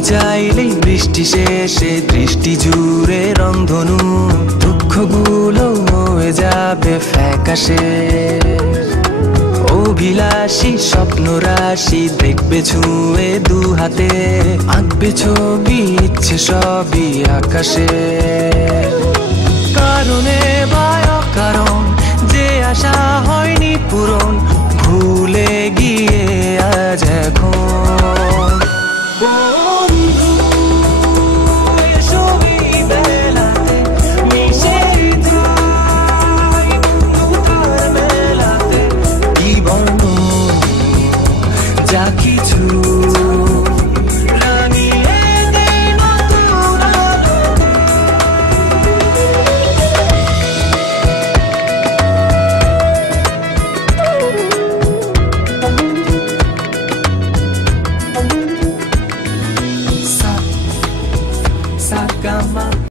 চাইলেই বৃষ্টি শেষে দৃষ্টি জুড়ে রংধনু, দুঃখগুলো হয়ে যাবে ফ্যাকাশে। অভিলাষী স্বপ্ন রাশি দেখবে ছুঁয়ে দু হাতে, আঁকবে ছবি ইচ্ছে সবই আকাশে। কারণে বা অকারণ যে আশা হয়নি পূরণ, ভুলে গিয়ে আজ এখন বন্ধু এসো এই বেলাতে মিশে যাই বন্ধুতার মেলাতে। কি বর্ণ যা কিছু রাঙিয়ে দেই নতুন আলো। Sa, sa,